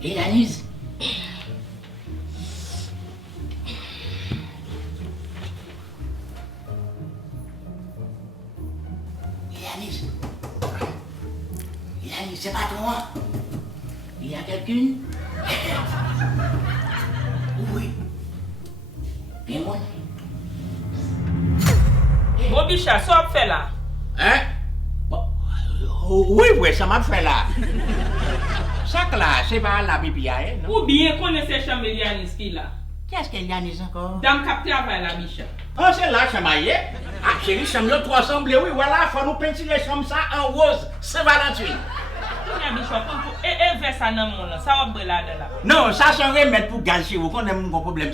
Yanis. Yanis, c'est pas toi. Il y a quelqu'un. Oui. Bien moi. Bon Bichat, ça fait là. Hein? Oui, ça m'a fait là. Ça là, c'est pas la bibi, hein? Ou bien connaissez chambre Yanis qui là. Qu'est-ce qu'il y a encore? Dame cap travail là, Bichat. Oh, c'est là, ça m'a y est. Ah, chérie, chambre 300 blé, oui, voilà, faut nous peindre les chambres ça en rose, Saint-Valentin. Bichat, et vers ça dans mon là, ça va brûler là. Non, ça c'est un remède pour gaz chez vous, qu'on a un problème.